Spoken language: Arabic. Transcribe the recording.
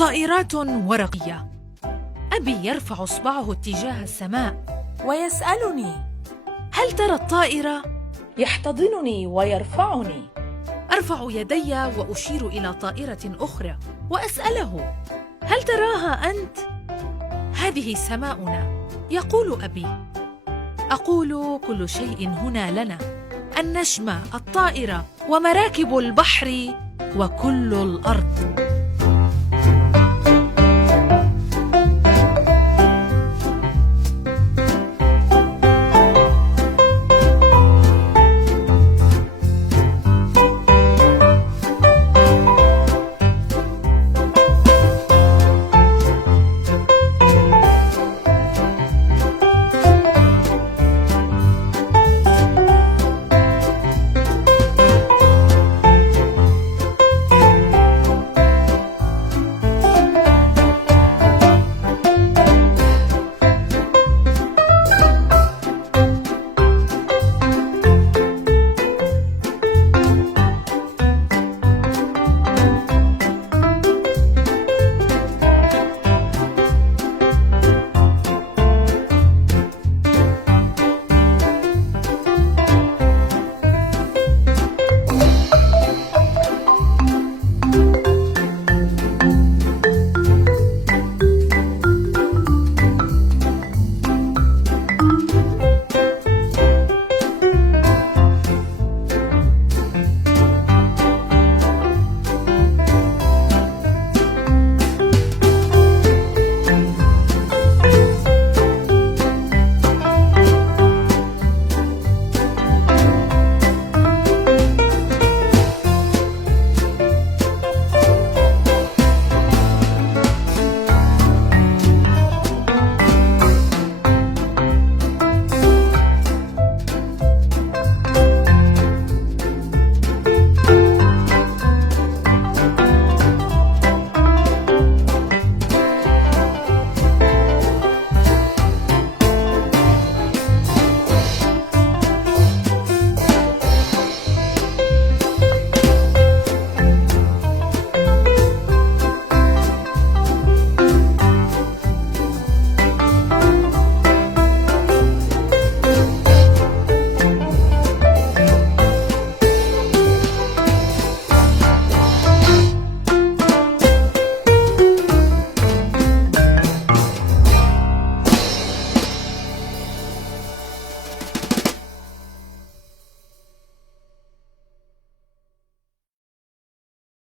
طائرات ورقية. أبي يرفع إصبعه اتجاه السماء ويسألني: هل ترى الطائرة؟ يحتضنني ويرفعني. أرفع يدي وأشير إلى طائرة أخرى وأسأله: هل تراها أنت؟ هذه سماؤنا، يقول أبي. أقول: كل شيء هنا لنا، النجمة، الطائرة، ومراكب البحر، وكل الأرض.